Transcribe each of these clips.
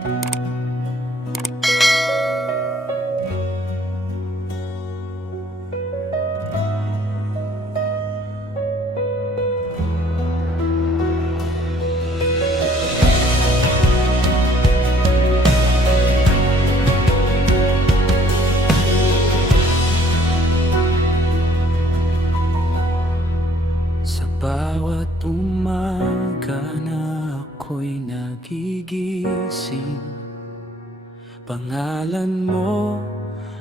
Sa bawat umaga na ako'y nagigising, pangalan mo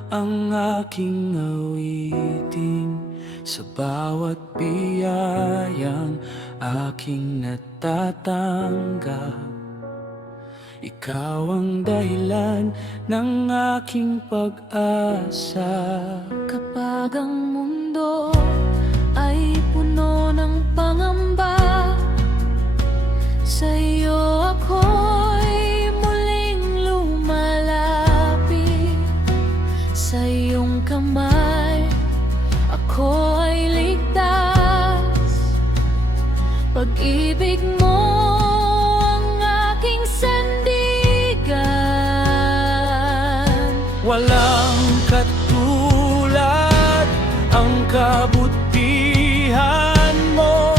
ang aking awitin. Sa bawat biyayang aking natatanggap, ikaw ang dahilan ng aking pag-asa. Kapag ang mundo ay puno ng pangamba, sa iyo ako'y muling lumalapit. Sa iyong kamay ako ay ligtas. Pag-ibig mo ang aking sandigan. Walang katulad ang kabutihan mo,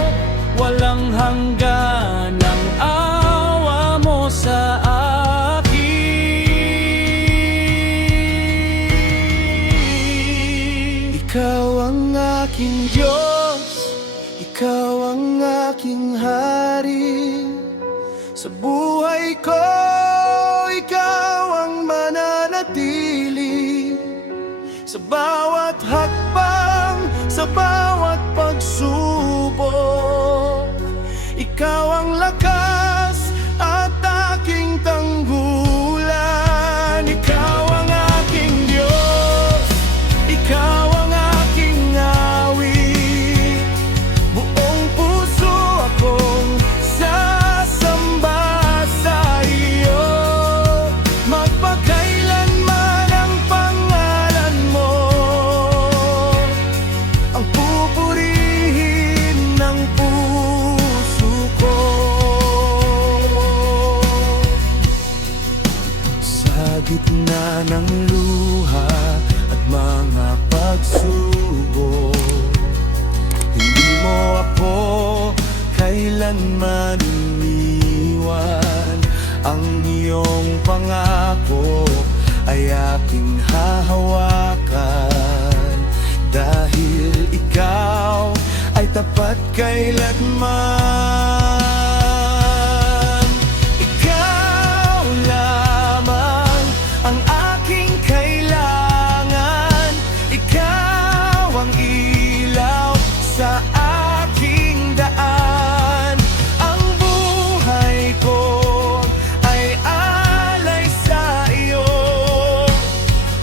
walang hanggan ang awa mo sa akin. Ikaw ang aking Diyos, ikaw ang aking hari. Sa buhay ko, ikaw ang mananatili. Sa bawat hakbang, sa bawat pagsubok, ikaw ang lakas at aking tanggulan. Ikaw ang aking Diyos, ikaw ang aking awit. Buong puso akong sasamba sa iyo. Magpakailanman ang pangalan mo ang pupurihin ng puso ko. Sa gitna ng luha at mga pagsubok, hindi mo ako kailanman iniwan. Ang iyong pangako ay aking hahawakan, dahil ikaw ay tapat kailanman. Ikaw lamang ang aking kailangan. Ikaw ang ilaw sa aking daan. Ang buhay ko ay alay sa iyo,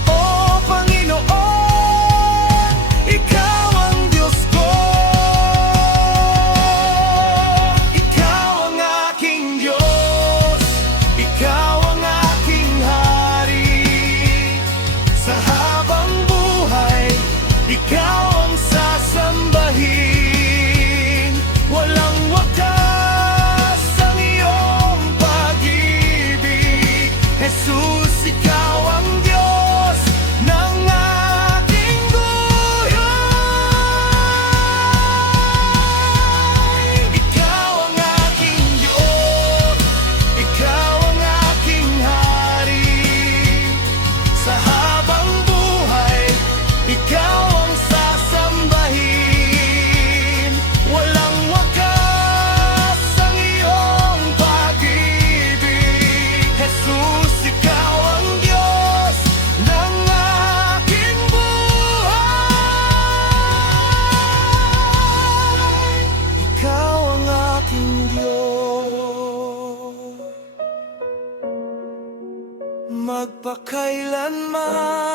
O Panginoon. Ikaw ang Diyos ko, ikaw ang aking Diyos, ikaw ang aking hari. Sa habang buhay, ikaw ang sasambahin. Walang wakas ang iyong pag-ibig. Jesus, ikaw ang Diyos ng aking buhay. Ikaw ang aking Diyos, ikaw ang aking hari. Sa habang buhay, ikaw ang sasambahin. Walang wakas ang iyong pag-ibig. Jesus, ikaw ang Diyos ng aking buhay. Ikaw ang aking Diyos, magpakailanman